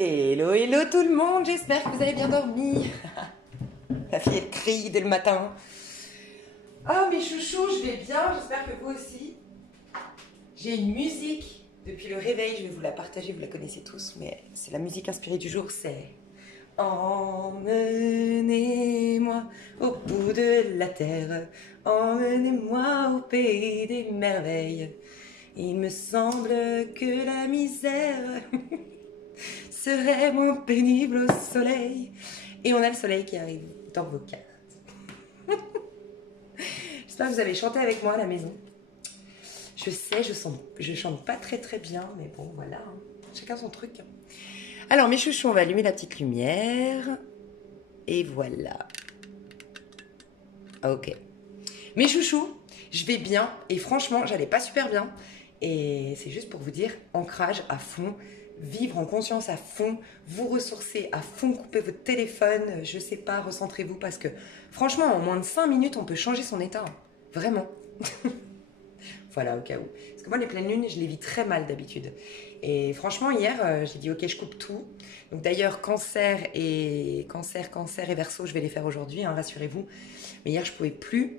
Hello, hello tout le monde, j'espère que vous avez bien dormi. La fille elle crie dès le matin. Ah mes chouchous, je vais bien, j'espère que vous aussi. J'ai une musique depuis le réveil, je vais vous la partager, vous la connaissez tous, mais c'est la musique inspirée du jour, c'est emmenez-moi au bout de la terre, emmenez-moi au pays des merveilles. Il me semble que la misère serait moins pénible au soleil. Et on a le soleil qui arrive dans vos cartes. J'espère que vous avez chanté avec moi à la maison. Je sais, je chante pas très très bien, mais bon, voilà. Hein. Chacun son truc. Alors, mes chouchous, on va allumer la petite lumière. Et voilà. Ok. Mes chouchous, je vais bien. Et franchement, j'allais pas super bien. Et c'est juste pour vous dire, ancrage à fond. Vivre en conscience à fond, vous ressourcer à fond, couper votre téléphone, je sais pas, recentrez-vous parce que franchement, en moins de 5 minutes, on peut changer son état. Hein. Vraiment. Voilà, au cas où. Parce que moi, les pleines lunes, je les vis très mal d'habitude. Et franchement, hier, j'ai dit, ok, je coupe tout. Donc d'ailleurs, cancer et Verseau, je vais les faire aujourd'hui, hein, rassurez-vous. Mais hier, je pouvais plus.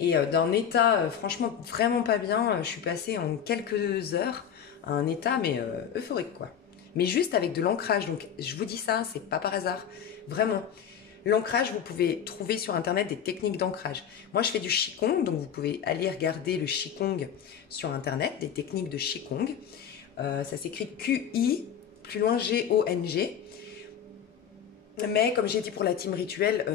Et d'un état, franchement, vraiment pas bien, je suis passée en quelques heures à un état, mais euphorique, quoi. Mais juste avec de l'ancrage. Donc, je vous dis ça, c'est pas par hasard. Vraiment. L'ancrage, vous pouvez trouver sur Internet des techniques d'ancrage. Moi, je fais du Qigong, donc vous pouvez aller regarder le Qigong sur Internet, des techniques de Qigong. Ça s'écrit Q-I, plus loin G-O-N-G. Mais comme j'ai dit pour la team rituelle,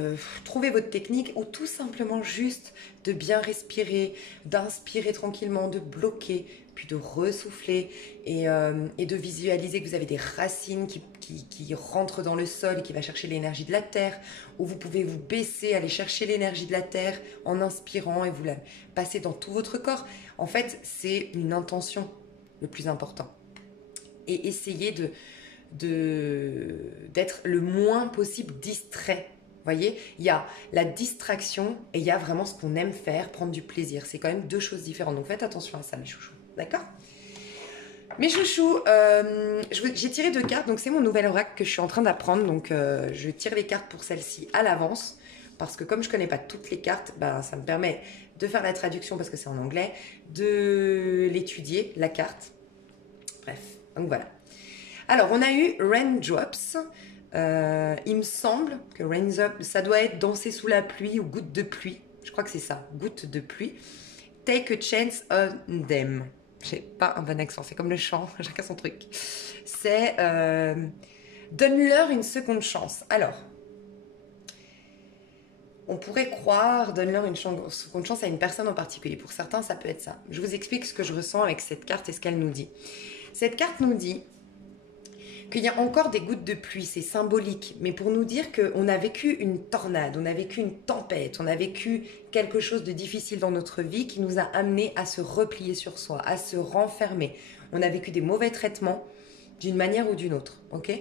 trouvez votre technique ou tout simplement juste de bien respirer, d'inspirer tranquillement, de bloquer, puis de ressouffler et de visualiser que vous avez des racines qui rentrent dans le sol et qui va chercher l'énergie de la terre, ou vous pouvez vous baisser, aller chercher l'énergie de la terre en inspirant et vous la passer dans tout votre corps. En fait, c'est une intention le plus important. Et essayez d'être le moins possible distrait. Vous voyez, il y a la distraction et il y a vraiment ce qu'on aime faire, prendre du plaisir. C'est quand même deux choses différentes. Donc faites attention à ça, mes chouchous. D'accord ? Mes chouchous, j'ai tiré 2 cartes. Donc c'est mon nouvel oracle que je suis en train d'apprendre. Donc je tire les cartes pour celle-ci à l'avance. Parce que comme je ne connais pas toutes les cartes, ben, ça me permet de faire la traduction parce que c'est en anglais, de l'étudier, la carte. Bref, donc voilà. Alors, on a eu Raindrops. Il me semble que Raindrops, ça doit être danser sous la pluie ou goutte de pluie. Je crois que c'est ça, goutte de pluie. Take a chance on them. J'ai pas un bon accent, c'est comme le chant, chacun son truc. C'est donne-leur une seconde chance. Alors, on pourrait croire donne-leur une seconde chance à une personne en particulier. Pour certains, ça peut être ça. Je vous explique ce que je ressens avec cette carte et ce qu'elle nous dit. Cette carte nous dit qu'il y a encore des gouttes de pluie, c'est symbolique, mais pour nous dire qu'on a vécu une tornade, on a vécu une tempête, on a vécu quelque chose de difficile dans notre vie qui nous a amené à se replier sur soi, à se renfermer. On a vécu des mauvais traitements d'une manière ou d'une autre, ok ?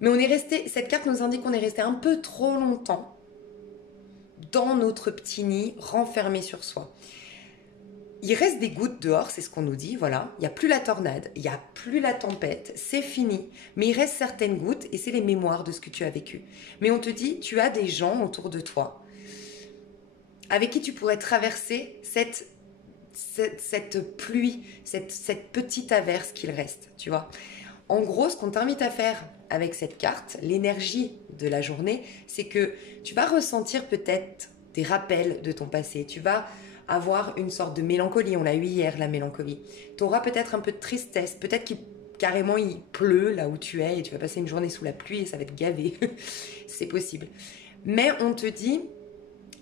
Mais on est resté, cette carte nous indique qu'on est resté un peu trop longtemps dans notre petit nid, renfermé sur soi. Il reste des gouttes dehors, c'est ce qu'on nous dit, voilà. Il n'y a plus la tornade, il n'y a plus la tempête, c'est fini. Mais il reste certaines gouttes et c'est les mémoires de ce que tu as vécu. Mais on te dit, tu as des gens autour de toi avec qui tu pourrais traverser cette pluie, cette petite averse qu'il reste, tu vois. En gros, ce qu'on t'invite à faire avec cette carte, l'énergie de la journée, c'est que tu vas ressentir peut-être des rappels de ton passé, tu vas avoir une sorte de mélancolie, on l'a eu hier, la mélancolie. Tu auras peut-être un peu de tristesse, peut-être carrément il pleut là où tu es et tu vas passer une journée sous la pluie et ça va te gaver, c'est possible. Mais on te dit,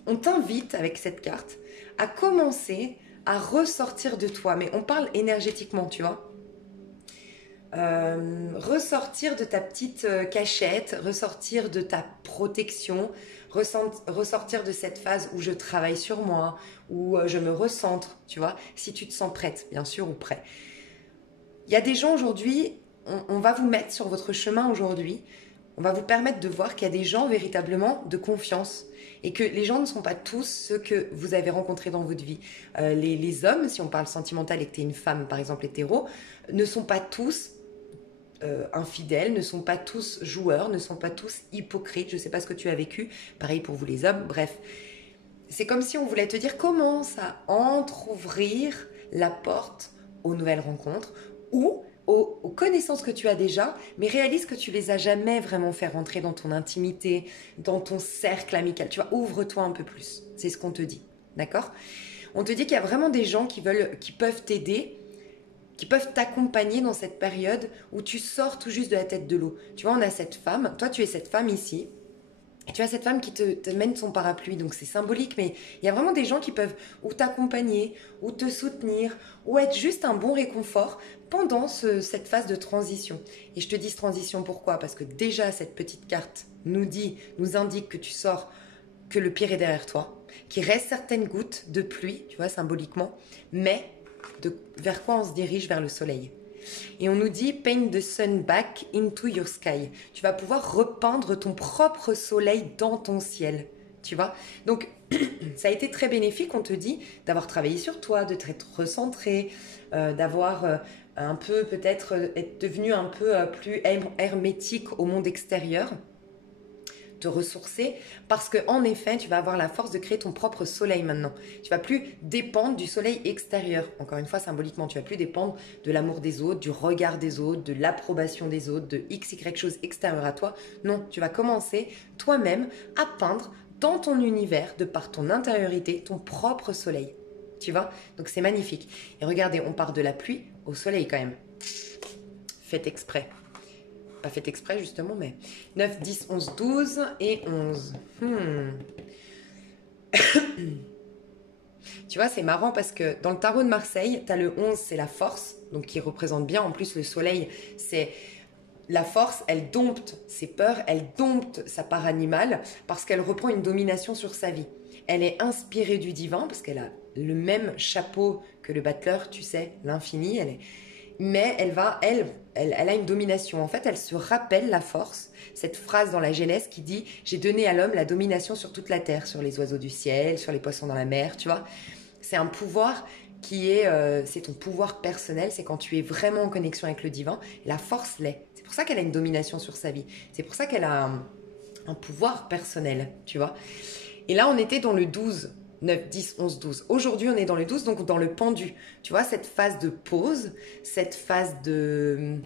on t'invite avec cette carte à commencer à ressortir de toi, mais on parle énergétiquement, tu vois. Ressortir de ta petite cachette, ressortir de ta protection, ressortir de cette phase où je travaille sur moi, où je me recentre, tu vois, si tu te sens prête, bien sûr, ou prêt. Il y a des gens aujourd'hui, on va vous mettre sur votre chemin aujourd'hui, on va vous permettre de voir qu'il y a des gens véritablement de confiance et que les gens ne sont pas tous ceux que vous avez rencontrés dans votre vie. Les hommes, si on parle sentimental et que tu es une femme, par exemple hétéro, ne sont pas tous infidèles, ne sont pas tous joueurs, ne sont pas tous hypocrites. Je ne sais pas ce que tu as vécu. Pareil pour vous les hommes. Bref, c'est comme si on voulait te dire commence à entrouvrir la porte aux nouvelles rencontres ou aux connaissances que tu as déjà, mais réalise que tu les as jamais vraiment fait rentrer dans ton intimité, dans ton cercle amical. Tu vois, ouvre-toi un peu plus. C'est ce qu'on te dit. D'accord ? On te dit qu'il y a vraiment des gens qui peuvent t'aider, qui peuvent t'accompagner dans cette période où tu sors tout juste de la tête de l'eau. Tu vois, on a cette femme, toi tu es cette femme ici, et tu as cette femme qui te mène son parapluie, donc c'est symbolique, mais il y a vraiment des gens qui peuvent ou t'accompagner, ou te soutenir, ou être juste un bon réconfort pendant cette phase de transition. Et je te dis transition pourquoi ? Parce que déjà cette petite carte nous indique que tu sors, que le pire est derrière toi, qu'il reste certaines gouttes de pluie, tu vois, symboliquement, mais vers quoi on se dirige ? Vers le soleil. Et on nous dit « Paint the sun back into your sky ». Tu vas pouvoir repeindre ton propre soleil dans ton ciel. Tu vois ? Donc, ça a été très bénéfique, on te dit, d'avoir travaillé sur toi, de t'être recentré, d'avoir un peu, peut-être, être devenu un peu plus hermétique au monde extérieur, te ressourcer, parce que en effet, tu vas avoir la force de créer ton propre soleil maintenant. Tu vas plus dépendre du soleil extérieur. Encore une fois, symboliquement, tu vas plus dépendre de l'amour des autres, du regard des autres, de l'approbation des autres, de x, y chose extérieure à toi. Non, tu vas commencer toi-même à peindre dans ton univers, de par ton intériorité, ton propre soleil. Tu vois ? Donc c'est magnifique. Et regardez, on part de la pluie au soleil quand même. Faites exprès. Pas fait exprès justement, mais 9, 10, 11, 12 et 11. Tu vois, c'est marrant parce que dans le tarot de Marseille, tu as le 11, c'est la force, donc qui représente bien. En plus, le soleil, c'est la force, elle dompte ses peurs, elle dompte sa part animale parce qu'elle reprend une domination sur sa vie. Elle est inspirée du divin parce qu'elle a le même chapeau que le battleur, tu sais, l'infini, mais elle a une domination. En fait, elle se rappelle la force, cette phrase dans la Genèse qui dit « J'ai donné à l'homme la domination sur toute la terre, sur les oiseaux du ciel, sur les poissons dans la mer. » Tu vois, c'est un pouvoir c'est ton pouvoir personnel, c'est quand tu es vraiment en connexion avec le divin. La force l'est. C'est pour ça qu'elle a une domination sur sa vie. C'est pour ça qu'elle a un pouvoir personnel, tu vois. Et là, on était dans le 12. 9, 10, 11, 12. Aujourd'hui, on est dans le 12, donc dans le pendu. Tu vois, cette phase de pause, cette phase de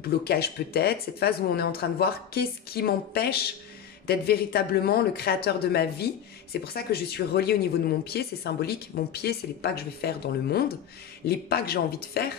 blocage peut-être, cette phase où on est en train de voir qu'est-ce qui m'empêche d'être véritablement le créateur de ma vie. C'est pour ça que je suis reliée au niveau de mon pied, c'est symbolique. Mon pied, c'est les pas que je vais faire dans le monde, les pas que j'ai envie de faire.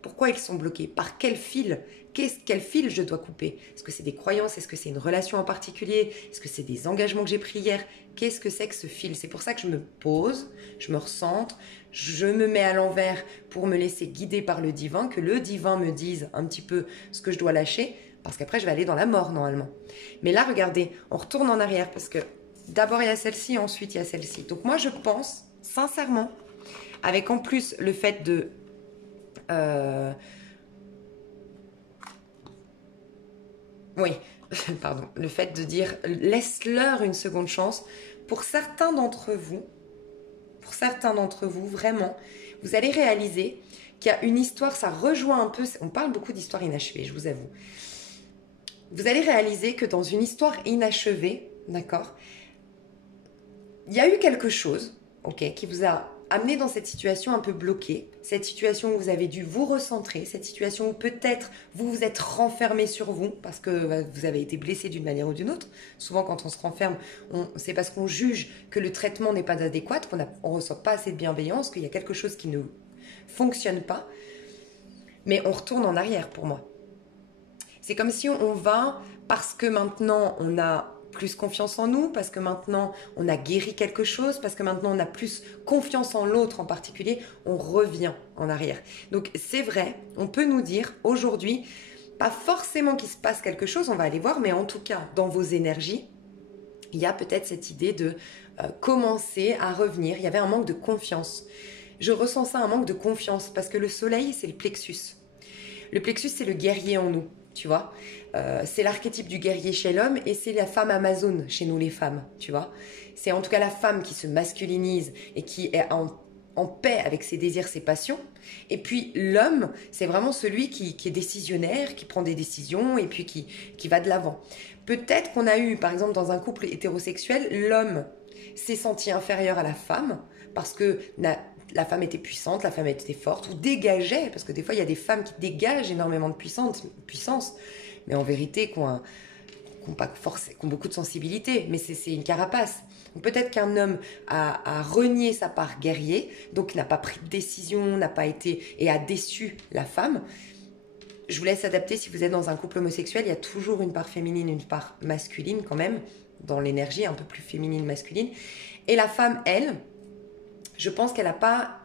Pourquoi ils sont bloqués ? Par quel fil ? Quel fil je dois couper ? Est-ce que c'est des croyances ? Est-ce que c'est une relation en particulier ? Est-ce que c'est des engagements que j'ai pris hier ? Qu'est-ce que c'est que ce fil ? C'est pour ça que je me pose, je me recentre, je me mets à l'envers pour me laisser guider par le divin, que le divin me dise un petit peu ce que je dois lâcher, parce qu'après je vais aller dans la mort normalement. Mais là, regardez, on retourne en arrière parce que d'abord il y a celle-ci, ensuite il y a celle-ci. Donc moi je pense, sincèrement, avec en plus le fait de... Oui, pardon, le fait de dire laisse-leur une seconde chance. Pour certains d'entre vous, vraiment, vous allez réaliser qu'il y a une histoire, ça rejoint un peu, on parle beaucoup d'histoire inachevée, je vous avoue. Vous allez réaliser que dans une histoire inachevée, d'accord, il y a eu quelque chose, ok, qui vous a amené dans cette situation un peu bloquée, cette situation où vous avez dû vous recentrer, cette situation où peut-être vous vous êtes renfermé sur vous parce que vous avez été blessé d'une manière ou d'une autre. Souvent quand on se renferme, c'est parce qu'on juge que le traitement n'est pas adéquat, qu'on ne ressent pas assez de bienveillance, qu'il y a quelque chose qui ne fonctionne pas. Mais on retourne en arrière pour moi. C'est comme si on va, parce que maintenant on a plus confiance en nous, parce que maintenant on a guéri quelque chose, parce que maintenant on a plus confiance en l'autre en particulier, on revient en arrière. Donc c'est vrai, on peut nous dire aujourd'hui, pas forcément qu'il se passe quelque chose, on va aller voir, mais en tout cas dans vos énergies, il y a peut-être cette idée de commencer à revenir. Il y avait un manque de confiance. Je ressens ça, un manque de confiance, parce que le soleil, c'est le plexus. Le plexus, c'est le guerrier en nous, tu vois. C'est l'archétype du guerrier chez l'homme et c'est la femme amazone chez nous les femmes, tu vois. C'est en tout cas la femme qui se masculinise et qui est en paix avec ses désirs, ses passions. Et puis l'homme, c'est vraiment celui qui est décisionnaire, qui prend des décisions et puis qui va de l'avant. Peut-être qu'on a eu, par exemple, dans un couple hétérosexuel, l'homme s'est senti inférieur à la femme parce que la femme était puissante, la femme était forte, ou dégageait, parce que des fois il y a des femmes qui dégagent énormément de puissance, mais en vérité qui ont beaucoup de sensibilité, mais c'est une carapace. Peut-être qu'un homme a renié sa part guerrier, donc n'a pas pris de décision, n'a pas été et a déçu la femme. Je vous laisse adapter si vous êtes dans un couple homosexuel, il y a toujours une part féminine, une part masculine quand même, dans l'énergie un peu plus féminine, masculine. Et la femme, elle, je pense qu'elle n'a pas,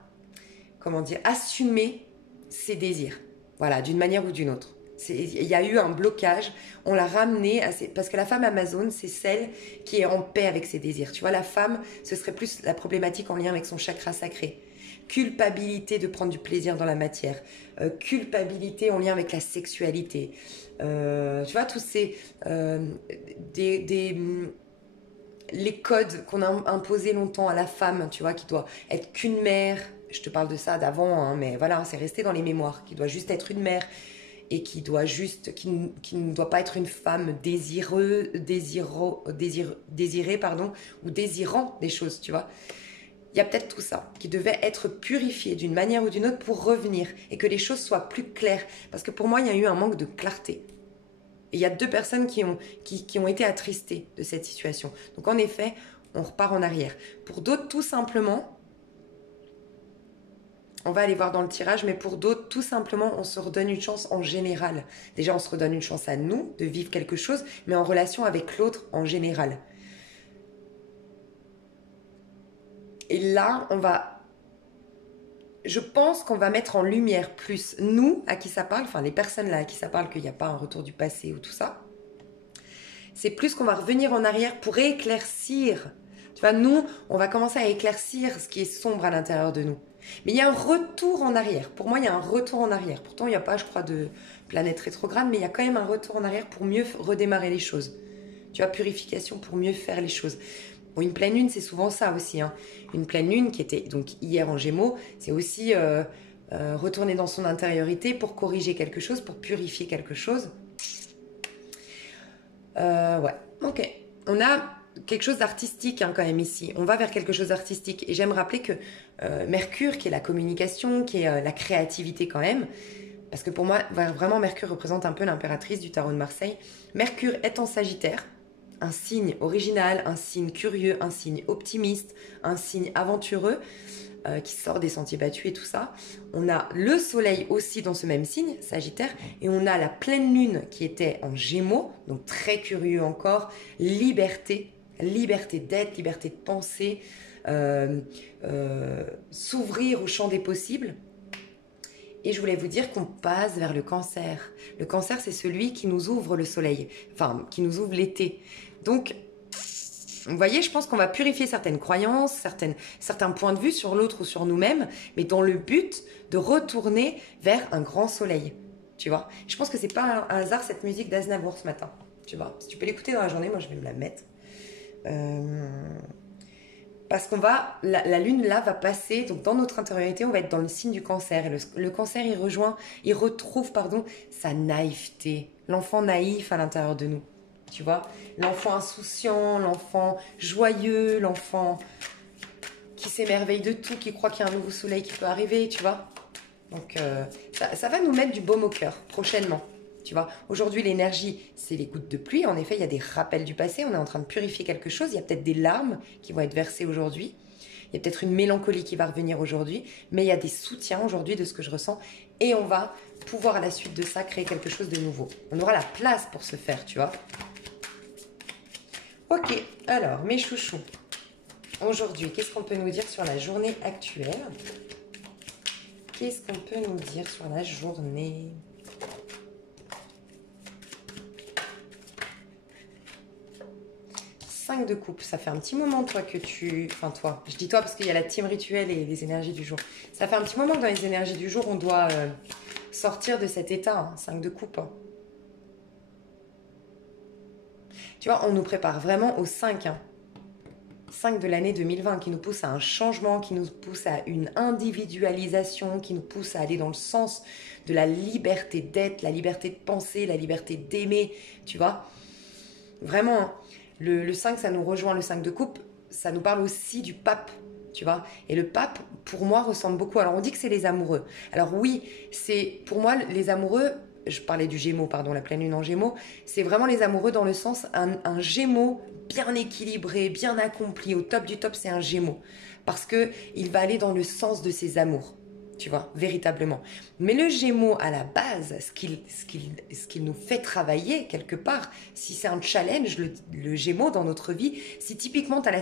assumé ses désirs, voilà, d'une manière ou d'une autre. Il y a eu un blocage, on l'a ramené parce que la femme Amazon, c'est celle qui est en paix avec ses désirs. Tu vois, la femme, ce serait plus la problématique en lien avec son chakra sacré. Culpabilité de prendre du plaisir dans la matière, culpabilité en lien avec la sexualité. Tu vois, tous ces... les codes qu'on a imposés longtemps à la femme, tu vois, qui doit être qu'une mère. Je te parle de ça d'avant, hein, mais voilà, c'est resté dans les mémoires, qui doit juste être une mère et qui ne doit pas être une femme désirée, pardon, ou désirant des choses, tu vois. Il y a peut-être tout ça qui devait être purifié d'une manière ou d'une autre pour revenir et que les choses soient plus claires. Parce que pour moi, il y a eu un manque de clarté. Et il y a 2 personnes qui ont été attristées de cette situation. Donc en effet, on repart en arrière. Pour d'autres, tout simplement, on va aller voir dans le tirage, mais pour d'autres, tout simplement, on se redonne une chance en général. Déjà, on se redonne une chance à nous de vivre quelque chose, mais en relation avec l'autre en général. Et là, je pense qu'on va mettre en lumière plus nous, à qui ça parle, enfin les personnes là à qui ça parle, qu'il n'y a pas un retour du passé ou tout ça. C'est plus qu'on va revenir en arrière pour éclaircir. Tu vois, nous, on va commencer à éclaircir ce qui est sombre à l'intérieur de nous. Mais il y a un retour en arrière. Pour moi, il y a un retour en arrière. Pourtant, il n'y a pas, je crois, de planète rétrograde, mais il y a quand même un retour en arrière pour mieux redémarrer les choses. Tu vois, purification pour mieux faire les choses. Bon, une pleine lune, c'est souvent ça aussi. Hein. Une pleine lune qui était donc hier en Gémeaux, c'est aussi retourner dans son intériorité pour corriger quelque chose, pour purifier quelque chose. Ouais, ok. On a quelque chose d'artistique hein, quand même ici. On va vers quelque chose d'artistique. Et j'aime rappeler que Mercure, qui est la communication, qui est la créativité quand même, parce que pour moi, vraiment, Mercure représente un peu l'impératrice du tarot de Marseille. Mercure est en Sagittaire. Un signe original, un signe curieux, un signe optimiste, un signe aventureux qui sort des sentiers battus et tout ça. On a le soleil aussi dans ce même signe, Sagittaire, et on a la pleine lune qui était en Gémeaux, donc très curieux encore, liberté d'être, liberté de penser, s'ouvrir au champ des possibles. Et je voulais vous dire qu'on passe vers le Cancer. Le Cancer, c'est celui qui nous ouvre le soleil, enfin, qui nous ouvre l'été. Donc, vous voyez, je pense qu'on va purifier certaines croyances, certains points de vue sur l'autre ou sur nous-mêmes, mais dans le but de retourner vers un grand soleil. Tu vois, je pense que c'est pas un hasard cette musique d'Aznavour ce matin. Tu vois, si tu peux l'écouter dans la journée, moi je vais me la mettre. Parce qu'on va, la lune là va passer, donc dans notre intériorité, on va être dans le signe du Cancer. Et le Cancer, il retrouve sa naïveté, l'enfant naïf à l'intérieur de nous. Tu vois, l'enfant insouciant, l'enfant joyeux, l'enfant qui s'émerveille de tout, qui croit qu'il y a un nouveau soleil qui peut arriver, tu vois. Donc ça va nous mettre du baume au cœur prochainement. Tu vois, aujourd'hui, l'énergie, c'est les gouttes de pluie. En effet, il y a des rappels du passé. On est en train de purifier quelque chose. Il y a peut-être des larmes qui vont être versées aujourd'hui. Il y a peut-être une mélancolie qui va revenir aujourd'hui. Mais il y a des soutiens aujourd'hui de ce que je ressens. Et on va pouvoir, à la suite de ça, créer quelque chose de nouveau. On aura la place pour se faire, tu vois. Ok, alors, mes chouchous. Aujourd'hui, qu'est-ce qu'on peut nous dire sur la journée actuelle? Qu'est-ce qu'on peut nous dire sur la journée? De coupe, ça fait un petit moment toi que tu... Enfin toi, je dis toi parce qu'il y a la team rituel et les énergies du jour. Ça fait un petit moment que dans les énergies du jour, on doit sortir de cet état, hein, 5 de coupe. Hein. Tu vois, on nous prépare vraiment au 5. Hein. 5 de l'année 2020, qui nous pousse à un changement, qui nous pousse à une individualisation, qui nous pousse à aller dans le sens de la liberté d'être, la liberté de penser, la liberté d'aimer, tu vois. Vraiment, le 5, ça nous rejoint, le 5 de coupe, ça nous parle aussi du pape, tu vois. Et le pape, pour moi, ressemble beaucoup. Alors, on dit que c'est les amoureux. Alors oui, c'est pour moi, les amoureux, je parlais du Gémeaux, pardon, la pleine lune en Gémeaux, c'est vraiment les amoureux dans le sens, un Gémeaux bien équilibré, bien accompli, au top du top, c'est un Gémeaux. Parce qu'il va aller dans le sens de ses amours. Tu vois, véritablement. Mais le Gémeaux, à la base, ce qu'il nous fait travailler, quelque part, si c'est un challenge, le Gémeaux dans notre vie, si typiquement tu as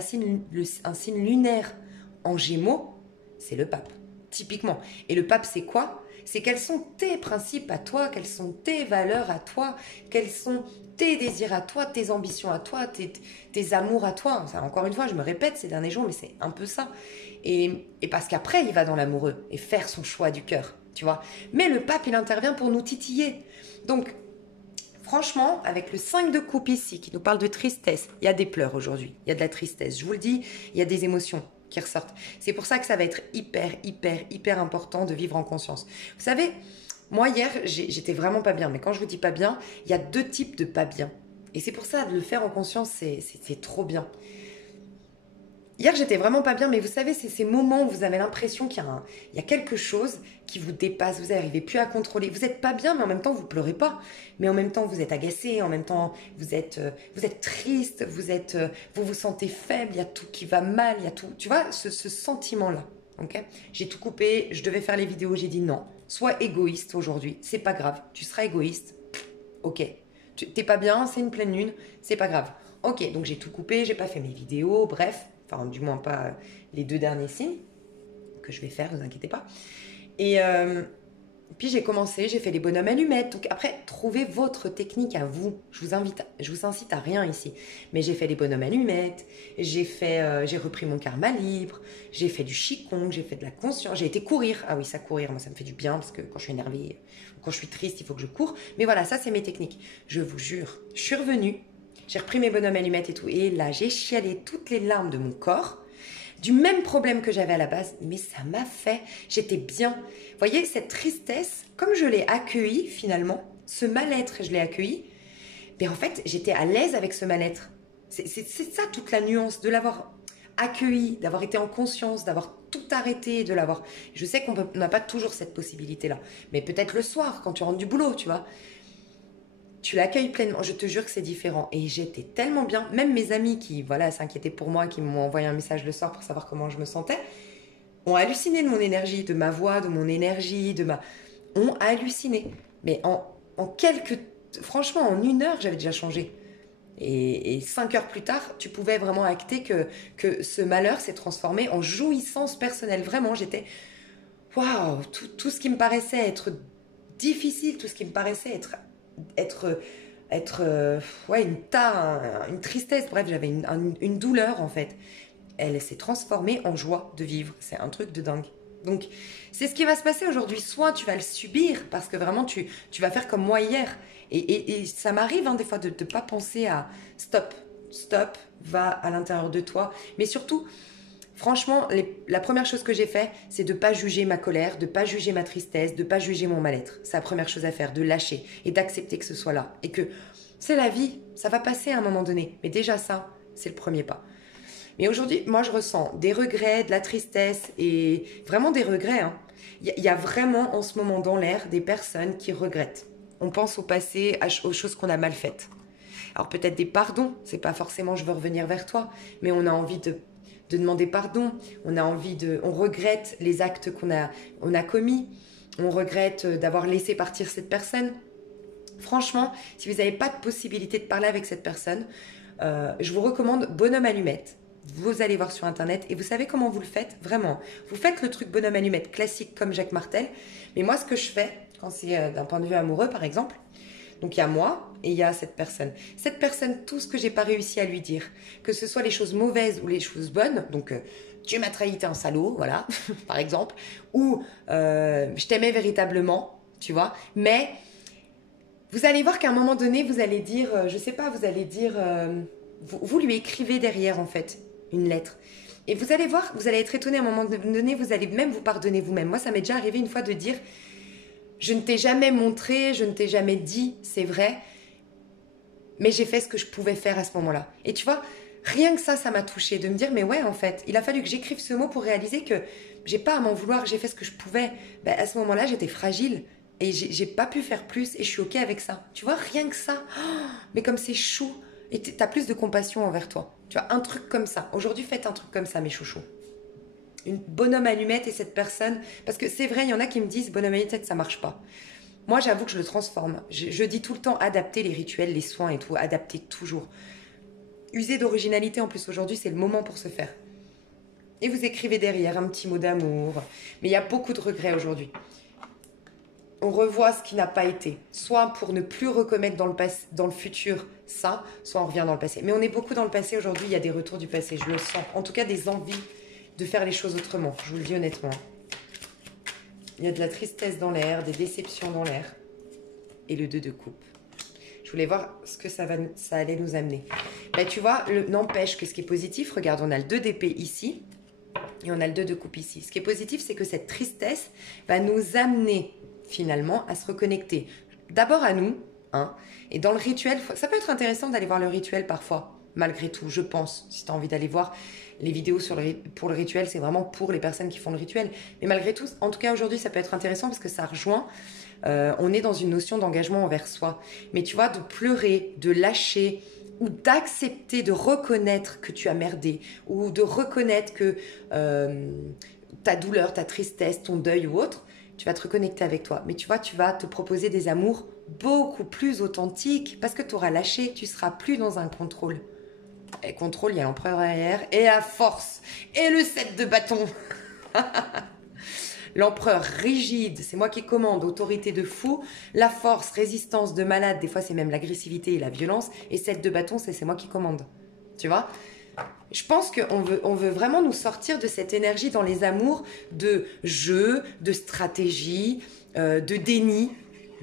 un signe lunaire en Gémeaux, c'est le pape. Typiquement. Et le pape, c'est quoi? C'est quels sont tes principes à toi, quelles sont tes valeurs à toi, quels sont tes désirs à toi, tes ambitions à toi, tes amours à toi. Enfin, encore une fois, je me répète ces derniers jours, mais c'est un peu ça. Et parce qu'après, il va dans l'amoureux et faire son choix du cœur, tu vois. Mais le pape, il intervient pour nous titiller. Donc, franchement, avec le 5 de coupe ici, qui nous parle de tristesse, il y a des pleurs aujourd'hui, il y a de la tristesse. Je vous le dis, il y a des émotions qui ressortent. C'est pour ça que ça va être hyper important de vivre en conscience. Vous savez, moi hier, j'étais vraiment pas bien. Mais quand je vous dis pas bien, il y a 2 types de pas bien. Et c'est pour ça, de le faire en conscience, c'est trop bien. Hier, j'étais vraiment pas bien, mais vous savez, c'est ces moments où vous avez l'impression qu'il y a quelque chose qui vous dépasse, vous n'arrivez plus à contrôler. Vous n'êtes pas bien, mais en même temps, vous pleurez pas. Mais en même temps, vous êtes agacé, en même temps, vous êtes triste, vous vous sentez faible, il y a tout qui va mal, il y a tout. Tu vois, ce sentiment-là. Okay, j'ai tout coupé, je devais faire les vidéos, j'ai dit non. Sois égoïste aujourd'hui, c'est pas grave. Tu seras égoïste, ok. T'es pas bien, c'est une pleine lune, c'est pas grave. Ok, donc j'ai tout coupé, j'ai pas fait mes vidéos, bref. Enfin, du moins pas les 2 derniers signes que je vais faire, ne vous inquiétez pas. Et puis j'ai commencé, j'ai fait les bonhommes allumettes. Donc après, trouvez votre technique à vous. Je vous incite à rien ici. Mais j'ai fait les bonhommes allumettes, j'ai repris mon karma libre, j'ai fait du qigong, j'ai fait de la conscience, j'ai été courir. Ah oui, ça courir, moi ça me fait du bien parce que quand je suis énervée, quand je suis triste, il faut que je cours. Mais voilà, ça c'est mes techniques. Je vous jure, je suis revenue. J'ai repris mes bonhommes allumettes et tout. Et là, j'ai chialé toutes les larmes de mon corps. Du même problème que j'avais à la base. Mais ça m'a fait... J'étais bien. Vous voyez, cette tristesse, comme je l'ai accueillie finalement, ce mal-être, je l'ai accueilli. Mais en fait, j'étais à l'aise avec ce mal-être. C'est ça toute la nuance, de l'avoir accueilli, d'avoir été en conscience, d'avoir tout arrêté, de l'avoir... Je sais qu'on n'a pas toujours cette possibilité-là. Mais peut-être le soir, quand tu rentres du boulot, tu vois. Tu l'accueilles pleinement, je te jure que c'est différent. Et j'étais tellement bien, même mes amis qui voilà, s'inquiétaient pour moi, qui m'ont envoyé un message le soir pour savoir comment je me sentais, ont halluciné de mon énergie, de ma voix, de mon énergie, ont halluciné. Mais en quelques... Franchement, en 1 heure, j'avais déjà changé. Et 5 heures plus tard, tu pouvais vraiment acter que ce malheur s'est transformé en jouissance personnelle. Vraiment, j'étais... Waouh, tout ce qui me paraissait être difficile, tout ce qui me paraissait être une tristesse, bref, j'avais une douleur en fait. Elle s'est transformée en joie de vivre. C'est un truc de dingue. Donc, c'est ce qui va se passer aujourd'hui. Soit tu vas le subir parce que vraiment tu vas faire comme moi hier. Et ça m'arrive des fois de ne pas penser à stop, va à l'intérieur de toi. Mais surtout, franchement, la première chose que j'ai fait, c'est de ne pas juger ma colère, de ne pas juger ma tristesse, de ne pas juger mon mal-être. C'est la première chose à faire, de lâcher et d'accepter que ce soit là. Et que c'est la vie, ça va passer à un moment donné. Mais déjà ça, c'est le premier pas. Mais aujourd'hui, moi, je ressens des regrets, de la tristesse et vraiment des regrets. Il y a vraiment en ce moment dans l'air des personnes qui regrettent. On pense au passé, aux choses qu'on a mal faites. Alors peut-être des pardons, c'est pas forcément je veux revenir vers toi, mais on a envie de demander pardon, on regrette les actes qu'on a commis, on regrette d'avoir laissé partir cette personne. Franchement, si vous n'avez pas de possibilité de parler avec cette personne, je vous recommande Bonhomme Allumette. Vous allez voir sur internet et vous savez comment vous le faites, vraiment. Vous faites le truc Bonhomme Allumette classique comme Jacques Martel, mais moi ce que je fais, quand c'est d'un point de vue amoureux par exemple, donc il y a moi et il y a cette personne. Cette personne, tout ce que j'ai pas réussi à lui dire, que ce soit les choses mauvaises ou les choses bonnes, donc tu m'as trahi, t'es un salaud, voilà, par exemple, ou je t'aimais véritablement, tu vois, mais vous allez voir qu'à un moment donné, vous allez dire, je sais pas, vous allez dire, vous lui écrivez derrière en fait. une lettre. Et vous allez voir, vous allez être étonné à un moment donné, vous allez même vous pardonner vous-même. Moi, ça m'est déjà arrivé une fois de dire, je ne t'ai jamais montré, je ne t'ai jamais dit, c'est vrai, mais j'ai fait ce que je pouvais faire à ce moment-là. Et tu vois, rien que ça m'a touchée, de me dire, mais ouais, en fait, il a fallu que j'écrive ce mot pour réaliser que j'ai pas à m'en vouloir, j'ai fait ce que je pouvais. Ben, à ce moment-là, j'étais fragile et j'ai pas pu faire plus et je suis OK avec ça. Tu vois, rien que ça. Oh, mais comme c'est chou. Et t'as plus de compassion envers toi. Tu vois, un truc comme ça. Aujourd'hui, faites un truc comme ça, mes chouchous. Une bonhomme allumette et cette personne. Parce que c'est vrai, il y en a qui me disent bonhomme allumette, ça marche pas. Moi, j'avoue que je le transforme. Je dis tout le temps adapter les rituels, les soins et tout. Adapter toujours. User d'originalité en plus aujourd'hui, c'est le moment pour se faire. Et vous écrivez derrière un petit mot d'amour. Mais il y a beaucoup de regrets aujourd'hui. On revoit ce qui n'a pas été. Soit pour ne plus recommettre dans le futur ça, soit on revient dans le passé. Mais on est beaucoup dans le passé aujourd'hui, il y a des retours du passé, je le sens. En tout cas, des envies de faire les choses autrement, je vous le dis honnêtement. Il y a de la tristesse dans l'air, des déceptions dans l'air. Et le 2 de coupe. Je voulais voir ce que ça allait nous amener. Ben, tu vois, n'empêche que ce qui est positif, regarde, on a le 2 d'épée ici. Et on a le 2 de coupe ici. Ce qui est positif, c'est que cette tristesse va nous amener finalement à se reconnecter. D'abord à nous, hein, et dans le rituel, ça peut être intéressant d'aller voir le rituel parfois, malgré tout, je pense. Si tu as envie d'aller voir les vidéos pour le rituel, c'est vraiment pour les personnes qui font le rituel. Mais malgré tout, en tout cas aujourd'hui, ça peut être intéressant parce que ça rejoint. On est dans une notion d'engagement envers soi. Mais tu vois, de pleurer, de lâcher, ou d'accepter, de reconnaître que tu as merdé, ou de reconnaître que ta douleur, ta tristesse, ton deuil ou autre, tu vas te reconnecter avec toi. Mais tu vois, tu vas te proposer des amours beaucoup plus authentiques parce que tu auras lâché, tu seras plus dans un contrôle. Et contrôle, il y a l'empereur derrière, et la force, et le 7 de bâton. L'empereur rigide, c'est moi qui commande, autorité de fou. La force, résistance de malade, des fois c'est même l'agressivité et la violence. Et 7 de bâton, c'est moi qui commande. Tu vois ? Je pense qu'on veut vraiment nous sortir de cette énergie dans les amours de jeu, de stratégie, de déni.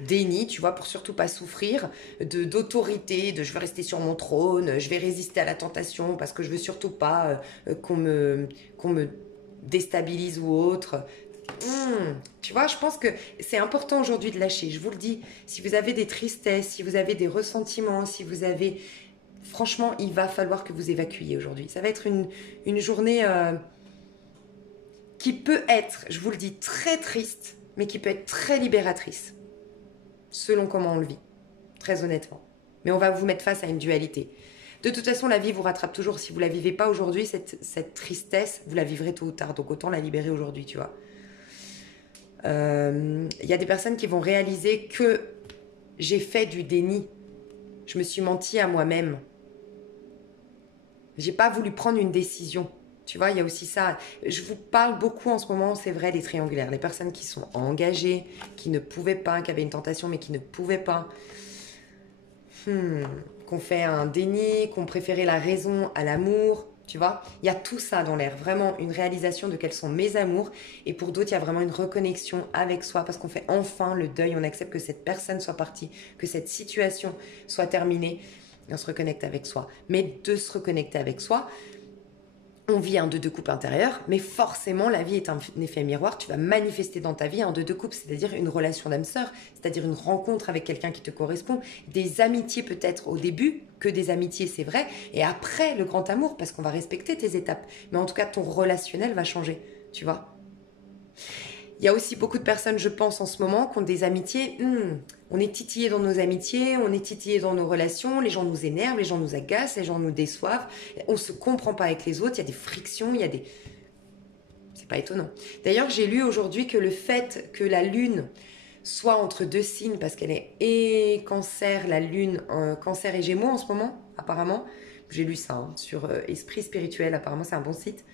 Déni, tu vois, pour surtout pas souffrir, d'autorité, de je vais rester sur mon trône, je vais résister à la tentation parce que je veux surtout pas qu'on me déstabilise ou autre. Tu vois, je pense que c'est important aujourd'hui de lâcher. Je vous le dis, si vous avez des tristesses, si vous avez des ressentiments, si vous avez... Franchement, il va falloir que vous évacuiez aujourd'hui. Ça va être une journée qui peut être, je vous le dis, très triste, mais qui peut être très libératrice, selon comment on le vit, très honnêtement. Mais on va vous mettre face à une dualité. De toute façon, la vie vous rattrape toujours. Si vous ne la vivez pas aujourd'hui, cette tristesse, vous la vivrez tôt ou tard. Donc autant la libérer aujourd'hui, tu vois. Il y a des personnes qui vont réaliser que j'ai fait du déni. Je me suis menti à moi-même. J'ai pas voulu prendre une décision. Tu vois, il y a aussi ça. Je vous parle beaucoup en ce moment, c'est vrai, des triangulaires. Les personnes qui sont engagées, qui ne pouvaient pas, qui avaient une tentation mais qui ne pouvaient pas. Qu'on fait un déni, qu'on préférait la raison à l'amour. Tu vois, il y a tout ça dans l'air. Vraiment une réalisation de quels sont mes amours. Et pour d'autres, il y a vraiment une reconnexion avec soi parce qu'on fait enfin le deuil. On accepte que cette personne soit partie, que cette situation soit terminée. Et on se reconnecte avec soi. Mais de se reconnecter avec soi, on vit un 2 de coupe intérieur, mais forcément, la vie est un effet miroir. Tu vas manifester dans ta vie un 2 de coupe, c'est-à-dire une relation d'âme sœur, c'est-à-dire une rencontre avec quelqu'un qui te correspond, des amitiés peut-être au début, que des amitiés, c'est vrai, et après, le grand amour, parce qu'on va respecter tes étapes. Mais en tout cas, ton relationnel va changer, tu vois. Il y a aussi beaucoup de personnes, je pense, en ce moment, qui ont des amitiés. On est titillé dans nos amitiés, on est titillé dans nos relations, les gens nous énervent, les gens nous agacent, les gens nous déçoivent, on ne se comprend pas avec les autres, il y a des frictions, il y a des... C'est pas étonnant. D'ailleurs, j'ai lu aujourd'hui que le fait que la Lune soit entre deux signes, parce qu'elle est et Cancer, la Lune, Cancer et Gémeaux en ce moment, apparemment, j'ai lu ça sur Esprit Spirituel, apparemment c'est un bon site,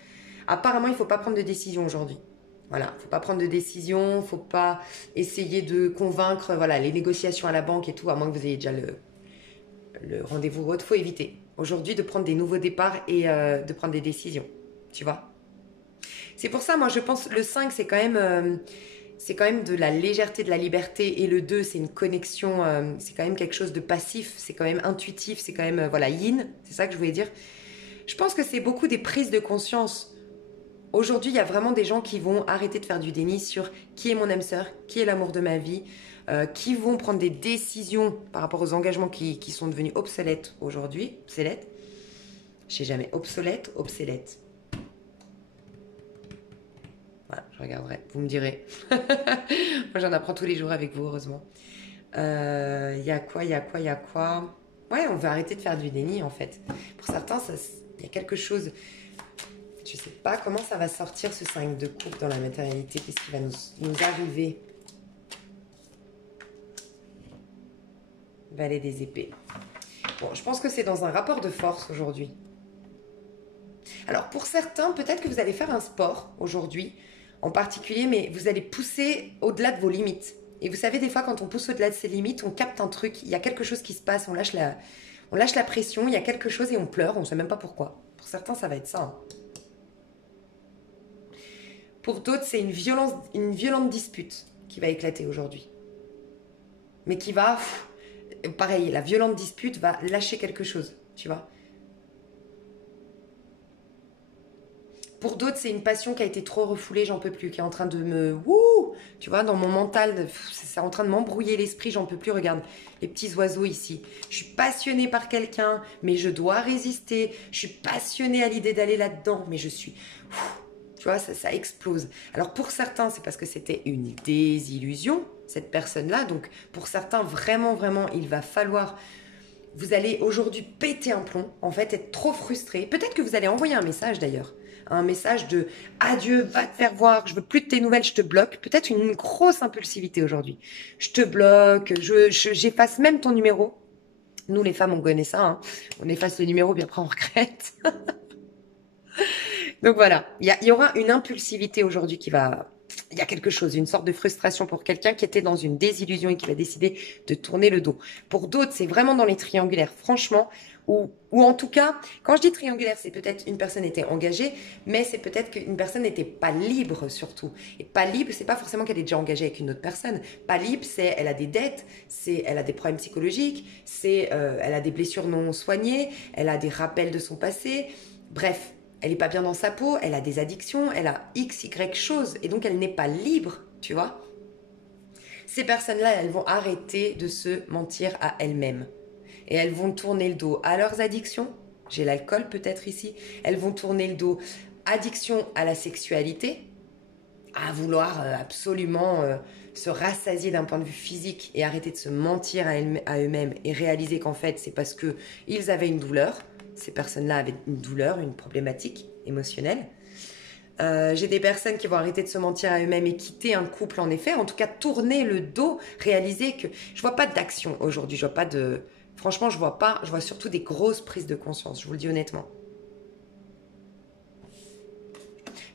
apparemment il ne faut pas prendre de décision aujourd'hui. Voilà, faut pas prendre de décision, faut pas essayer de convaincre, voilà, les négociations à la banque et tout, à moins que vous ayez déjà le rendez-vous ou autre, faut éviter. Aujourd'hui, de prendre des nouveaux départs et de prendre des décisions, tu vois. C'est pour ça, moi, je pense, le 5, c'est quand même de la légèreté, de la liberté, et le 2, c'est une connexion, c'est quand même quelque chose de passif, c'est quand même intuitif, c'est quand même, voilà, yin, c'est ça que je voulais dire. Je pense que c'est beaucoup des prises de conscience. Aujourd'hui, il y a vraiment des gens qui vont arrêter de faire du déni sur qui est mon âme sœur, qui est l'amour de ma vie, qui vont prendre des décisions par rapport aux engagements qui sont devenus obsolètes aujourd'hui. Obsolètes. Je sais jamais. Obsolète, obsolète. Voilà, je regarderai. Vous me direz. Moi, j'en apprends tous les jours avec vous, heureusement. Il y a quoi, il y a quoi, il y a quoi? Ouais, on veut arrêter de faire du déni, en fait. Pour certains, il y a quelque chose... Je sais pas comment ça va sortir, ce 5 de coupe dans la matérialité. Qu'est-ce qui va nous arriver? Valet des épées. Bon, je pense que c'est dans un rapport de force aujourd'hui. Alors, pour certains, peut-être que vous allez faire un sport aujourd'hui, en particulier, mais vous allez pousser au-delà de vos limites. Et vous savez, des fois, quand on pousse au-delà de ses limites, on capte un truc. Il y a quelque chose qui se passe, on lâche la pression, il y a quelque chose et on pleure, on ne sait même pas pourquoi. Pour certains, ça va être ça. Hein. Pour d'autres, c'est une violente dispute qui va éclater aujourd'hui. Mais qui va... pareil, la violente dispute va lâcher quelque chose, tu vois. Pour d'autres, c'est une passion qui a été trop refoulée, j'en peux plus, qui est en train de me... Wouh, tu vois, dans mon mental, c'est en train de m'embrouiller l'esprit, j'en peux plus. Regarde, les petits oiseaux ici. Je suis passionnée par quelqu'un, mais je dois résister. Je suis passionnée à l'idée d'aller là-dedans, mais je suis... Tu vois, ça explose. Alors pour certains, c'est parce que c'était une désillusion, cette personne-là. Donc pour certains, vraiment, il va falloir... Vous allez aujourd'hui péter un plomb, en fait, être trop frustré. Peut-être que vous allez envoyer un message d'ailleurs. Un message de « Adieu, va te faire voir, je veux plus de tes nouvelles, je te bloque ». Peut-être une grosse impulsivité aujourd'hui. Je te bloque, j'efface même ton numéro. Nous, les femmes, on connaît ça. Hein. On efface le numéro, puis après on regrette. Donc voilà, il y aura une impulsivité aujourd'hui qui va... Il y a quelque chose, une sorte de frustration pour quelqu'un qui était dans une désillusion et qui va décider de tourner le dos. Pour d'autres, c'est vraiment dans les triangulaires, franchement, ou en tout cas, quand je dis triangulaire, c'est peut-être une personne était engagée, mais c'est peut-être qu'une personne n'était pas libre surtout. Et pas libre, c'est pas forcément qu'elle est déjà engagée avec une autre personne. Pas libre, c'est elle a des dettes, c'est elle a des problèmes psychologiques, c'est elle a des blessures non soignées, elle a des rappels de son passé, bref. Elle n'est pas bien dans sa peau, elle a des addictions, elle a X, Y choses, et donc elle n'est pas libre, tu vois. Ces personnes-là, elles vont arrêter de se mentir à elles-mêmes. Et elles vont tourner le dos à leurs addictions, j'ai l'alcool peut-être ici, elles vont tourner le dos, addiction à la sexualité, à vouloir absolument se rassasier d'un point de vue physique et arrêter de se mentir à eux-mêmes et réaliser qu'en fait, c'est parce qu'ils avaient une douleur. Ces personnes-là avaient une douleur, une problématique émotionnelle. J'ai des personnes qui vont arrêter de se mentir à eux-mêmes et quitter un couple, en effet. En tout cas, tourner le dos, réaliser que... Je vois pas d'action aujourd'hui, je vois pas de... Franchement, je vois pas, je vois surtout des grosses prises de conscience, je vous le dis honnêtement.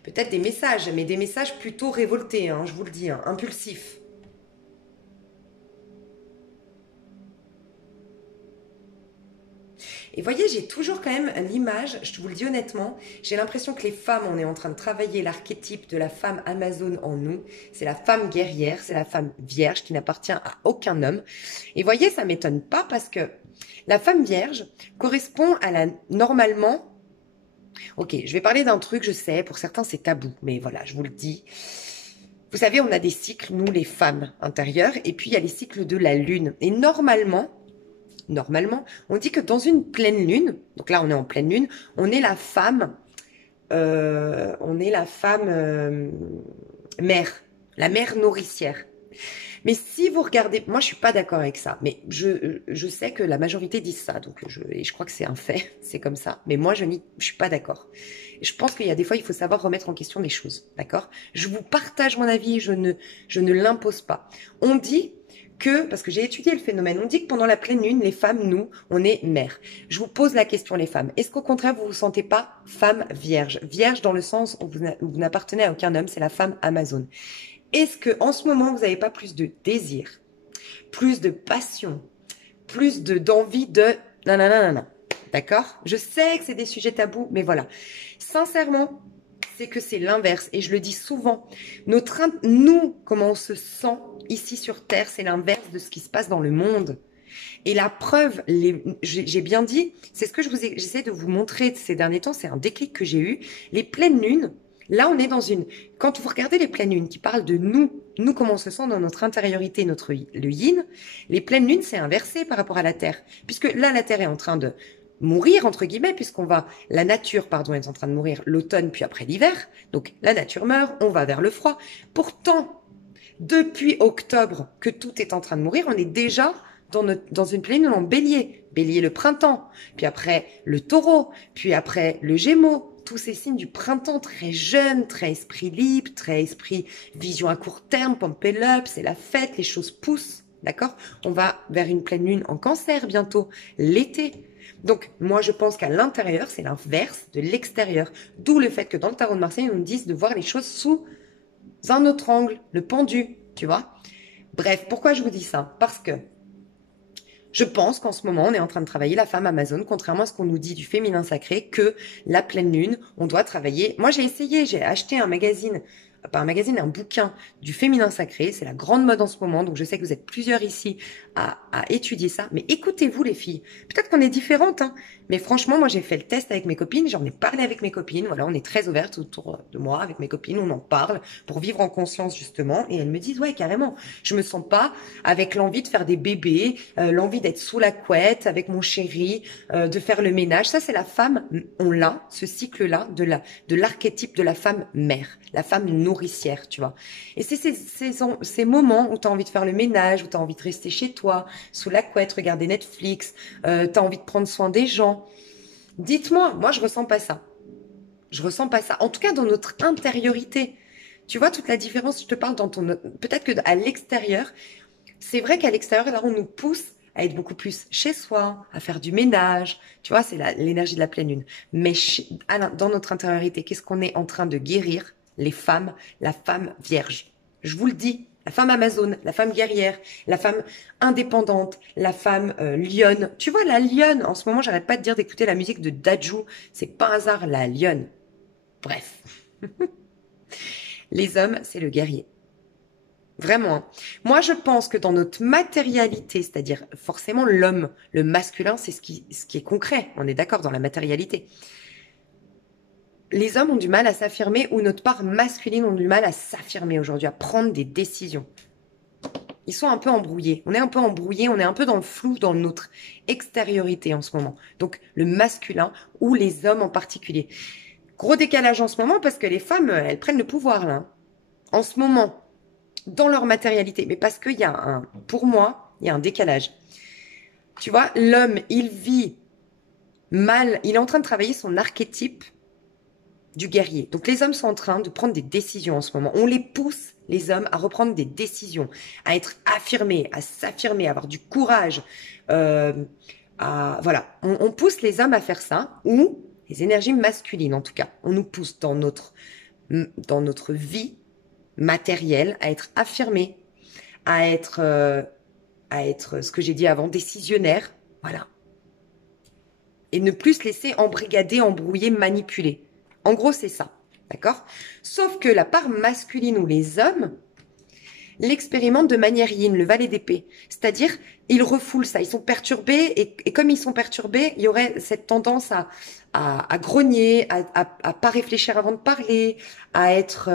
Peut-être des messages, mais des messages plutôt révoltés, hein, je vous le dis, hein, impulsifs. Et voyez, j'ai toujours quand même l'image, je vous le dis honnêtement, j'ai l'impression que les femmes, on est en train de travailler l'archétype de la femme Amazone en nous. C'est la femme guerrière, c'est la femme vierge qui n'appartient à aucun homme. Et voyez, ça m'étonne pas parce que la femme vierge correspond à la... Normalement, ok, je vais parler d'un truc, je sais, pour certains c'est tabou, mais voilà, je vous le dis. Vous savez, on a des cycles, nous les femmes intérieures, et puis il y a les cycles de la lune. Et normalement, on dit que dans une pleine lune, donc là on est en pleine lune, on est la femme mère, la mère nourricière. Mais si vous regardez, moi je suis pas d'accord avec ça, mais je sais que la majorité disent ça, donc et je crois que c'est un fait, c'est comme ça, mais moi je suis pas d'accord. Je pense qu'il y a des fois, il faut savoir remettre en question les choses, d'accord? Je vous partage mon avis, je ne l'impose pas. On dit que, parce que j'ai étudié le phénomène, on dit que pendant la pleine lune, les femmes, nous, on est mères. Je vous pose la question, les femmes. Est-ce qu'au contraire, vous vous sentez pas femme vierge? Vierge dans le sens où vous n'appartenez à aucun homme, c'est la femme Amazone. Est-ce que en ce moment, vous n'avez pas plus de désir, plus de passion, plus d'envie de... Non. D'accord? Je sais que c'est des sujets tabous, mais voilà. Sincèrement, c'est que c'est l'inverse. Et je le dis souvent. Nous, comment on se sent ici sur Terre, c'est l'inverse de ce qui se passe dans le monde. Et la preuve, j'ai bien dit, c'est ce que j'essaie de vous montrer ces derniers temps, c'est un déclic que j'ai eu. Les pleines lunes, là on est dans une... Quand vous regardez les pleines lunes qui parlent de nous comment on se sent dans notre intériorité, le yin, les pleines lunes c'est inversé par rapport à la Terre. Puisque là la Terre est en train de mourir, entre guillemets, la nature, pardon, est en train de mourir l'automne puis après l'hiver. Donc la nature meurt, on va vers le froid. Pourtant, depuis octobre que tout est en train de mourir, on est déjà dans une pleine lune en bélier. Bélier le printemps, puis après le taureau, puis après le gémeaux. Tous ces signes du printemps très jeunes, très esprit libre, très esprit vision à court terme, pump it up, c'est la fête, les choses poussent, d'accord? On va vers une pleine lune en cancer bientôt, l'été. Donc, moi, je pense qu'à l'intérieur, c'est l'inverse de l'extérieur. D'où le fait que dans le tarot de Marseille, on nous dise de voir les choses sous un autre angle, le pendu, tu vois. Bref, pourquoi je vous dis ça? Parce que je pense qu'en ce moment, on est en train de travailler la femme Amazon, contrairement à ce qu'on nous dit du féminin sacré, que la pleine lune, on doit travailler. Moi, j'ai acheté un magazine, pas un magazine, un bouquin du féminin sacré. C'est la grande mode en ce moment, donc je sais que vous êtes plusieurs ici à étudier ça. Mais écoutez-vous les filles, peut-être qu'on est différentes, hein, mais franchement, moi j'ai fait le test avec mes copines, j'en ai parlé avec mes copines, voilà, on est très ouvertes autour de moi, avec mes copines, on en parle pour vivre en conscience justement, et elles me disent, ouais, carrément, je me sens pas avec l'envie de faire des bébés, l'envie d'être sous la couette avec mon chéri, de faire le ménage. Ça, c'est la femme, on l'a, ce cycle-là de l'archétype de la femme mère, la femme nourricière, tu vois. Et c'est ces moments où tu as envie de faire le ménage, où tu as envie de rester chez toi, sous la couette, regarder Netflix, tu as envie de prendre soin des gens. Dites-moi, moi je ressens pas ça. Je ressens pas ça. En tout cas, dans notre intériorité. Tu vois toute la différence, je te parle dans ton... Peut-être que à l'extérieur, c'est vrai qu'à l'extérieur, là, on nous pousse à être beaucoup plus chez soi, à faire du ménage. Tu vois, c'est l'énergie de la pleine lune. Mais dans notre intériorité, qu'est-ce qu'on est en train de guérir? Les femmes, la femme vierge. Je vous le dis, la femme Amazon, la femme guerrière, la femme indépendante, la femme lionne. Tu vois, la lionne, en ce moment, j'arrête pas de dire d'écouter la musique de Dadju. C'est pas un hasard, la lionne. Bref. Les hommes, c'est le guerrier. Vraiment. Hein. Moi, je pense que dans notre matérialité, c'est-à-dire forcément l'homme, le masculin, c'est ce qui est concret. On est d'accord dans la matérialité. Les hommes ont du mal à s'affirmer ou notre part masculine ont du mal à s'affirmer aujourd'hui, à prendre des décisions. Ils sont un peu embrouillés. On est un peu embrouillés, on est un peu dans le flou dans notre extériorité en ce moment. Donc, le masculin ou les hommes en particulier. Gros décalage en ce moment parce que les femmes, elles prennent le pouvoir là. En ce moment, dans leur matérialité. Mais parce qu'il y a pour moi, il y a un décalage. Tu vois, l'homme, il vit mal, il est en train de travailler son archétype du guerrier. Donc les hommes sont en train de prendre des décisions en ce moment. On les pousse, les hommes, à reprendre des décisions, à être affirmés, à s'affirmer, à avoir du courage. Voilà, on pousse les hommes à faire ça, ou les énergies masculines en tout cas. On nous pousse dans notre vie matérielle à être affirmés, à être ce que j'ai dit avant, décisionnaire. Voilà. Et ne plus se laisser embrigader, embrouiller, manipuler. En gros, c'est ça. D'accord? Sauf que la part masculine ou les hommes l'expérimentent de manière yin, le valet d'épée. C'est-à-dire, ils refoulent ça. Ils sont perturbés et comme ils sont perturbés, il y aurait cette tendance à grogner, à pas réfléchir avant de parler, à être...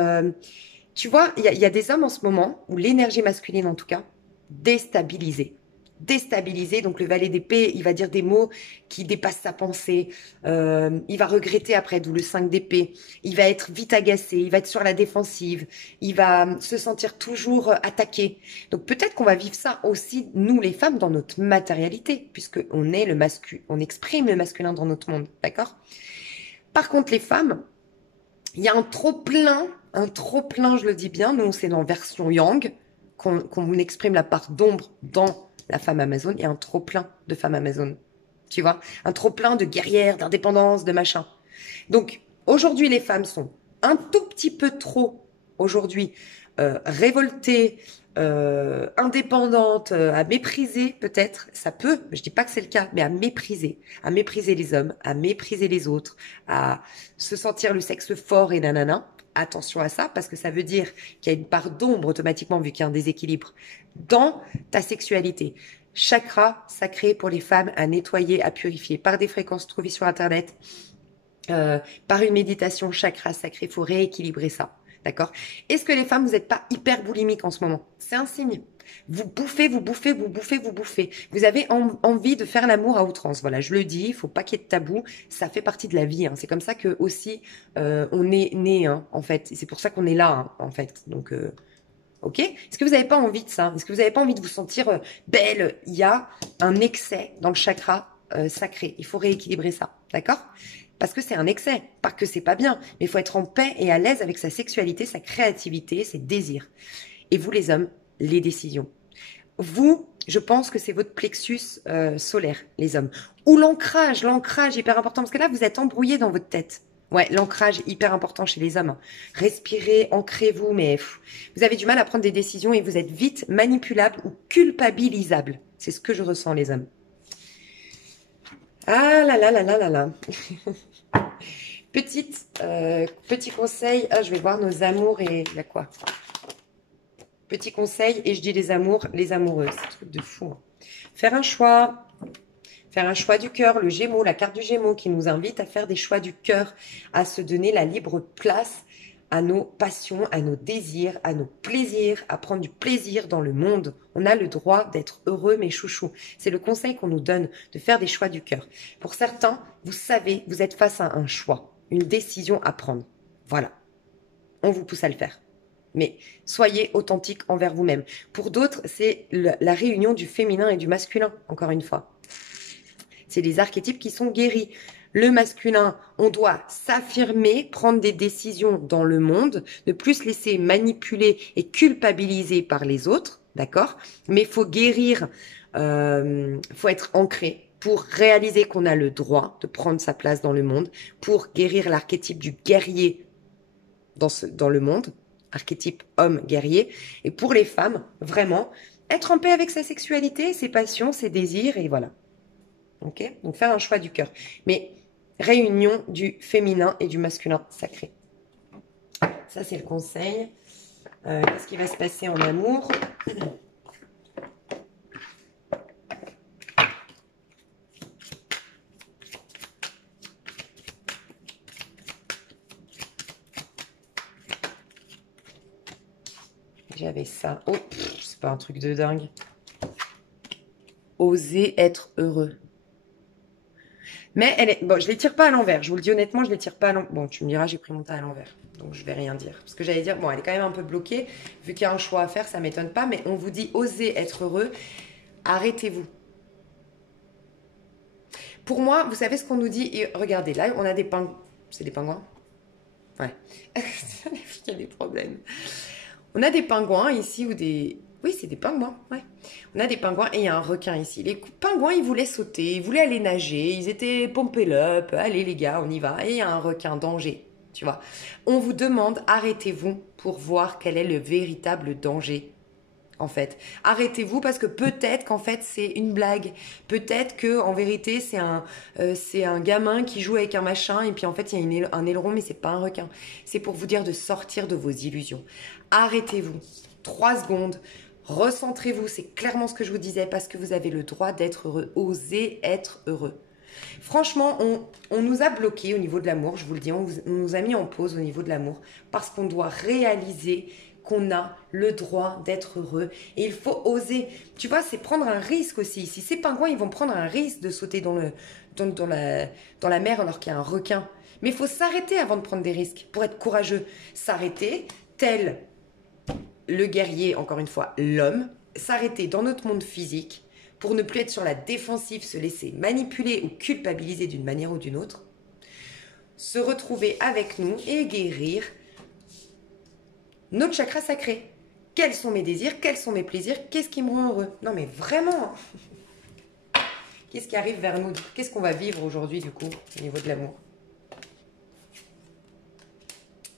tu vois, il y a des hommes en ce moment, où l'énergie masculine en tout cas, déstabilisée. Déstabilisé, donc le valet d'épée, il va dire des mots qui dépassent sa pensée, il va regretter après, d'où le 5 d'épée, il va être vite agacé, il va être sur la défensive, il va se sentir toujours attaqué. Donc peut-être qu'on va vivre ça aussi, nous les femmes, dans notre matérialité, puisque on exprime le masculin dans notre monde, d'accord? Par contre, les femmes, il y a un trop-plein, je le dis bien, nous c'est dans version yang, qu'on exprime la part d'ombre dans la femme Amazon, il y a un trop-plein de femmes Amazon. Tu vois? Un trop-plein de guerrières, d'indépendance, de machin. Donc, aujourd'hui, les femmes sont un tout petit peu trop, aujourd'hui, révoltées, indépendantes, à mépriser, peut-être. Ça peut, je dis pas que c'est le cas, mais à mépriser les hommes, à mépriser les autres, à se sentir le sexe fort et nanana. Attention à ça, parce que ça veut dire qu'il y a une part d'ombre automatiquement, vu qu'il y a un déséquilibre dans ta sexualité. chakra sacré pour les femmes à nettoyer, à purifier par des fréquences trouvées sur Internet, par une méditation chakra sacré. Il faut rééquilibrer ça. D'accord? Est-ce que les femmes, vous n'êtes pas hyper boulimiques en ce moment? C'est un signe. Vous bouffez, vous bouffez, vous bouffez, vous bouffez. Vous avez envie de faire l'amour à outrance. Voilà, je le dis, il faut pas qu'il y ait de tabou. Ça fait partie de la vie. Hein. C'est comme ça que aussi on est né, hein, en fait. C'est pour ça qu'on est là, hein, en fait. Donc, ok? Est-ce que vous n'avez pas envie de ça? Est-ce que vous n'avez pas envie de vous sentir belle? Il y a un excès dans le chakra sacré. Il faut rééquilibrer ça. D'accord? Parce que c'est un excès, pas que c'est pas bien, mais il faut être en paix et à l'aise avec sa sexualité, sa créativité, ses désirs. Et vous les hommes, les décisions. Vous, je pense que c'est votre plexus solaire, les hommes. Ou l'ancrage hyper important, parce que là, vous êtes embrouillé dans votre tête. Ouais, l'ancrage hyper important chez les hommes. Respirez, ancrez-vous, mais vous avez du mal à prendre des décisions et vous êtes vite manipulable ou culpabilisable. C'est ce que je ressens, les hommes. Ah là là là là là là. Petit conseil. Ah, je vais voir nos amours et il y a quoi? Petit conseil, et je dis les amours, les amoureuses. C'est un truc de fou. Hein. Faire un choix. Faire un choix du cœur. Le Gémeaux, la carte du Gémeaux qui nous invite à faire des choix du cœur, à se donner la libre place à nos passions, à nos désirs, à nos plaisirs, à prendre du plaisir dans le monde. On a le droit d'être heureux, mes chouchous. C'est le conseil qu'on nous donne, de faire des choix du cœur. Pour certains, vous savez, vous êtes face à un choix, une décision à prendre. Voilà. On vous pousse à le faire. Mais soyez authentique envers vous-même. Pour d'autres, c'est la réunion du féminin et du masculin, encore une fois. C'est les archétypes qui sont guéris. Le masculin, on doit s'affirmer, prendre des décisions dans le monde, ne plus se laisser manipuler et culpabiliser par les autres, d'accord? Mais il faut guérir, faut être ancré pour réaliser qu'on a le droit de prendre sa place dans le monde, pour guérir l'archétype du guerrier dans le monde, archétype homme guerrier, et pour les femmes, vraiment, être en paix avec sa sexualité, ses passions, ses désirs, et voilà. Ok? Donc faire un choix du cœur. Mais réunion du féminin et du masculin sacré. Ça, c'est le conseil. Qu'est-ce qui va se passer en amour? J'avais ça. Oh, c'est pas un truc de dingue. Oser être heureux. Mais elle est... Bon, je les tire pas à l'envers. Je vous le dis honnêtement, je les tire pas à l'envers. Bon, tu me diras, j'ai pris mon tas à l'envers. Donc, je vais rien dire. Parce que j'allais dire, bon, elle est quand même un peu bloquée. Vu qu'il y a un choix à faire, ça m'étonne pas. Mais on vous dit, osez être heureux. Arrêtez-vous. Pour moi, vous savez ce qu'on nous dit? Et regardez, là, on a des pingouins. C'est des pingouins? Ouais. Il y a des problèmes. On a des pingouins ici ou des... Oui, c'est des pingouins, ouais. On a des pingouins et il y a un requin ici. Les pingouins, ils voulaient sauter, ils voulaient aller nager, ils étaient pumped up. Allez les gars, on y va. Et il y a un requin, danger, tu vois. On vous demande, arrêtez-vous pour voir quel est le véritable danger, en fait. Arrêtez-vous parce que peut-être qu'en fait, c'est une blague. Peut-être que en vérité, c'est un gamin qui joue avec un machin et puis en fait, il y a un aileron, mais c'est pas un requin. C'est pour vous dire de sortir de vos illusions. Arrêtez-vous. 3 secondes. Recentrez-vous, c'est clairement ce que je vous disais, parce que vous avez le droit d'être heureux. Osez être heureux. Franchement, on nous a bloqués au niveau de l'amour, je vous le dis, on nous a mis en pause au niveau de l'amour, parce qu'on doit réaliser qu'on a le droit d'être heureux. Et il faut oser. Tu vois, c'est prendre un risque aussi. Si ces pingouins, ils vont prendre un risque de sauter dans la mer alors qu'il y a un requin. Mais il faut s'arrêter avant de prendre des risques, pour être courageux. S'arrêter, tel... le guerrier, encore une fois, l'homme, s'arrêter dans notre monde physique pour ne plus être sur la défensive, se laisser manipuler ou culpabiliser d'une manière ou d'une autre, se retrouver avec nous et guérir notre chakra sacré. Quels sont mes désirs? Quels sont mes plaisirs? Qu'est-ce qui me rend heureux? Non mais vraiment, qu'est-ce qui arrive vers nous? Qu'est-ce qu'on va vivre aujourd'hui du coup au niveau de l'amour?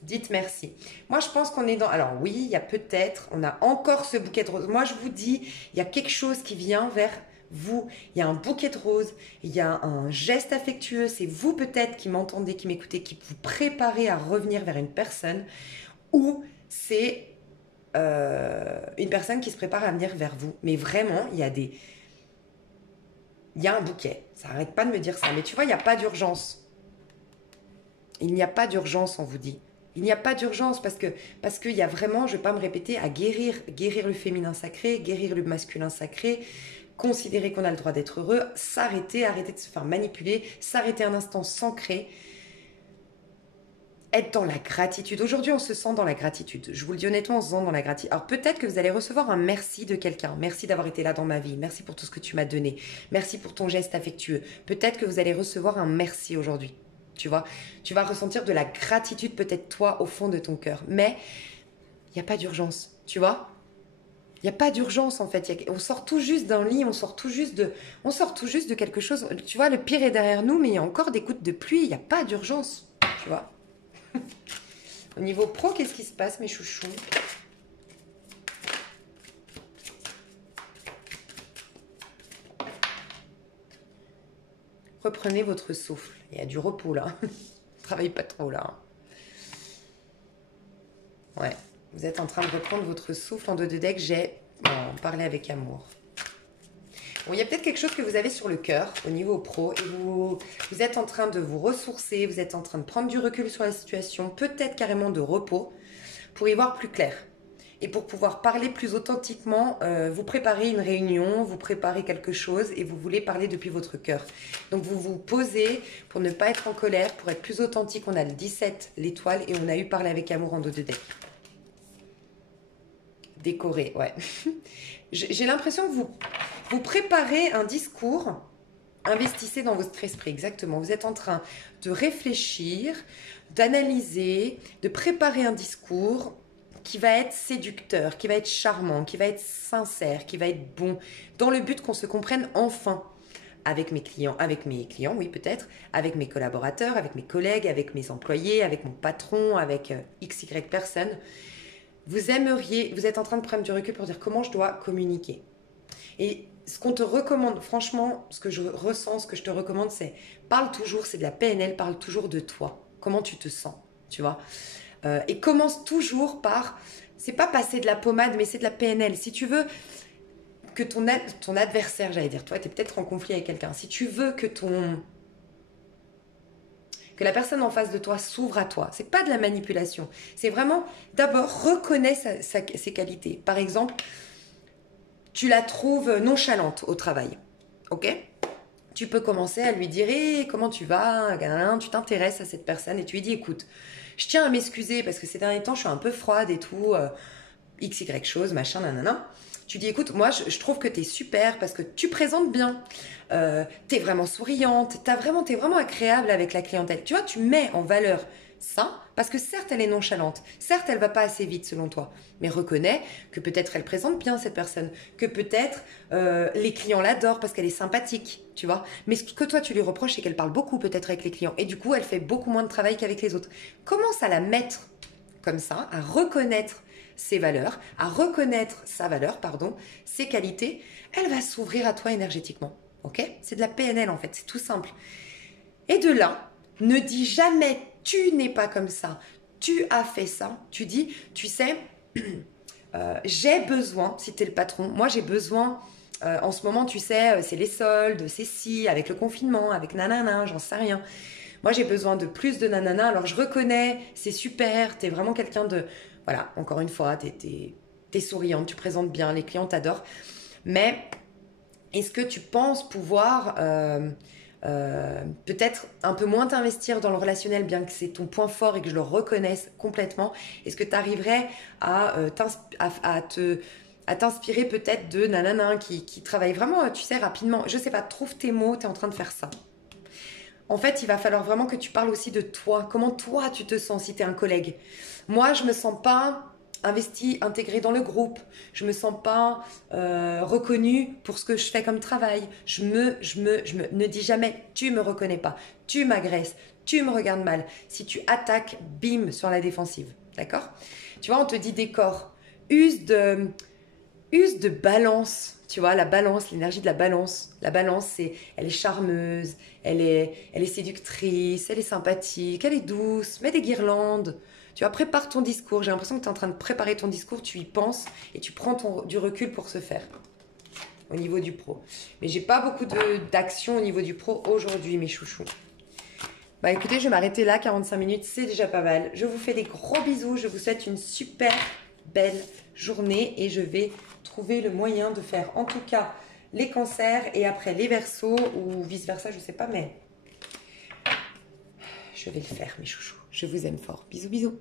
Dites merci. Moi, je pense qu'on est dans... Alors oui, il y a peut-être... On a encore ce bouquet de roses. Moi, je vous dis, il y a quelque chose qui vient vers vous. Il y a un bouquet de roses. Il y a un geste affectueux. C'est vous peut-être qui m'entendez, qui m'écoutez, qui vous préparez à revenir vers une personne. Ou c'est une personne qui se prépare à venir vers vous. Mais vraiment, il y a des... Il y a un bouquet. Ça n'arrête pas de me dire ça. Mais tu vois, il n'y a pas d'urgence. Il n'y a pas d'urgence, on vous dit. Il n'y a pas d'urgence parce qu'il y a vraiment, je ne vais pas me répéter, à guérir le féminin sacré, guérir le masculin sacré, considérer qu'on a le droit d'être heureux, s'arrêter, arrêter de se faire manipuler, s'arrêter un instant s'ancrer, être dans la gratitude. Aujourd'hui, on se sent dans la gratitude. Je vous le dis honnêtement, on se sent dans la gratitude. Alors peut-être que vous allez recevoir un merci de quelqu'un. Merci d'avoir été là dans ma vie. Merci pour tout ce que tu m'as donné. Merci pour ton geste affectueux. Peut-être que vous allez recevoir un merci aujourd'hui. Tu vois, tu vas ressentir de la gratitude peut-être toi au fond de ton cœur. Mais il n'y a pas d'urgence, tu vois. Il n'y a pas d'urgence en fait. On sort tout juste d'un lit, on sort tout juste de quelque chose. Tu vois, le pire est derrière nous, mais il y a encore des gouttes de pluie. Il n'y a pas d'urgence, tu vois. Au niveau pro, qu'est-ce qui se passe, mes chouchous? Reprenez votre souffle. Il y a du repos là. Travaillez pas trop là. Ouais. Vous êtes en train de reprendre votre souffle. En dos de deck, j'ai parlé avec amour. Bon, il y a peut-être quelque chose que vous avez sur le cœur au niveau pro et vous êtes en train de vous ressourcer, vous êtes en train de prendre du recul sur la situation, peut-être carrément de repos pour y voir plus clair. Et pour pouvoir parler plus authentiquement, vous préparez une réunion, vous préparez quelque chose et vous voulez parler depuis votre cœur. Donc vous vous posez pour ne pas être en colère, pour être plus authentique. On a le 17, l'étoile, et on a eu parlé avec amour en dos de deck. Décoré, ouais. J'ai l'impression que vous préparez un discours, investissez dans votre esprit, exactement. Vous êtes en train de réfléchir, d'analyser, de préparer un discours qui va être séducteur, qui va être charmant, qui va être sincère, qui va être bon, dans le but qu'on se comprenne enfin avec mes clients, oui peut-être, avec mes collaborateurs, avec mes collègues, avec mes employés, avec mon patron, avec XY personnes. Vous êtes en train de prendre du recul pour dire comment je dois communiquer. Et ce qu'on te recommande, franchement, ce que je ressens, ce que je te recommande, c'est parle toujours, c'est de la PNL, parle toujours de toi. Comment tu te sens, tu vois. Et commence toujours par, c'est pas passer de la pommade, mais c'est de la PNL. Si tu veux que ton adversaire, j'allais dire, toi, tu es peut-être en conflit avec quelqu'un. Si tu veux que la personne en face de toi s'ouvre à toi. C'est pas de la manipulation. C'est vraiment, d'abord, reconnais ses qualités. Par exemple, tu la trouves nonchalante au travail. Ok ? Tu peux commencer à lui dire hey, comment tu vas ? Tu t'intéresses à cette personne et tu lui dis écoute, je tiens à m'excuser parce que ces derniers temps, je suis un peu froide et tout, XY chose, machin, nanana. Tu dis écoute, moi je trouve que t'es super parce que tu présentes bien, t'es vraiment souriante, t'es vraiment agréable avec la clientèle. Tu vois, tu mets en valeur ça parce que certes elle est nonchalante, certes elle va pas assez vite selon toi, mais reconnais que peut-être elle présente bien cette personne, que peut-être les clients l'adorent parce qu'elle est sympathique, tu vois. Mais ce que toi tu lui reproches c'est qu'elle parle beaucoup peut-être avec les clients et du coup elle fait beaucoup moins de travail qu'avec les autres. Commence à la mettre comme ça, à reconnaître ses valeurs, à reconnaître sa valeur, ses qualités, elle va s'ouvrir à toi énergétiquement. Ok ? C'est de la PNL en fait, c'est tout simple. Et de là, ne dis jamais tu n'es pas comme ça, tu as fait ça. Tu dis, tu sais, j'ai besoin, si tu es le patron, moi j'ai besoin, en ce moment tu sais, c'est les soldes, c'est si, avec le confinement, avec nanana, j'en sais rien. Moi j'ai besoin de plus de nanana, alors je reconnais, c'est super, tu es vraiment quelqu'un de... Voilà, encore une fois, t'es souriante, tu présentes bien, les clients t'adorent. Mais est-ce que tu penses pouvoir peut-être un peu moins t'investir dans le relationnel, bien que c'est ton point fort et que je le reconnaisse complètement? Est-ce que tu arriverais à t'inspirer peut-être de nanana qui travaille vraiment, tu sais, rapidement? Je sais pas, trouve tes mots, tu es en train de faire ça. En fait, il va falloir vraiment que tu parles aussi de toi. Comment toi, tu te sens si tu es un collègue? Moi, je me sens pas investie, intégrée dans le groupe. Je me sens pas reconnue pour ce que je fais comme travail. Ne dis jamais, tu me reconnais pas. Tu m'agresses. Tu me regardes mal. Si tu attaques, bim, sur la défensive. D'accord? Tu vois, on te dit décor. Use de balance. Tu vois, la balance, l'énergie de la balance. La balance, elle est charmeuse, elle est séductrice, elle est sympathique, elle est douce. Mets des guirlandes. Tu vois, prépare ton discours. J'ai l'impression que tu es en train de préparer ton discours, tu y penses et tu prends du recul pour ce faire. au niveau du pro. Mais j'ai pas beaucoup d'action au niveau du pro aujourd'hui, mes chouchous. Bah écoutez, je vais m'arrêter là, 45 minutes, c'est déjà pas mal. Je vous fais des gros bisous, je vous souhaite une super belle journée et je vais trouver le moyen de faire en tout cas les cancers et après les verseaux ou vice versa, je sais pas, mais je vais le faire mes chouchous. Je vous aime fort. Bisous bisous.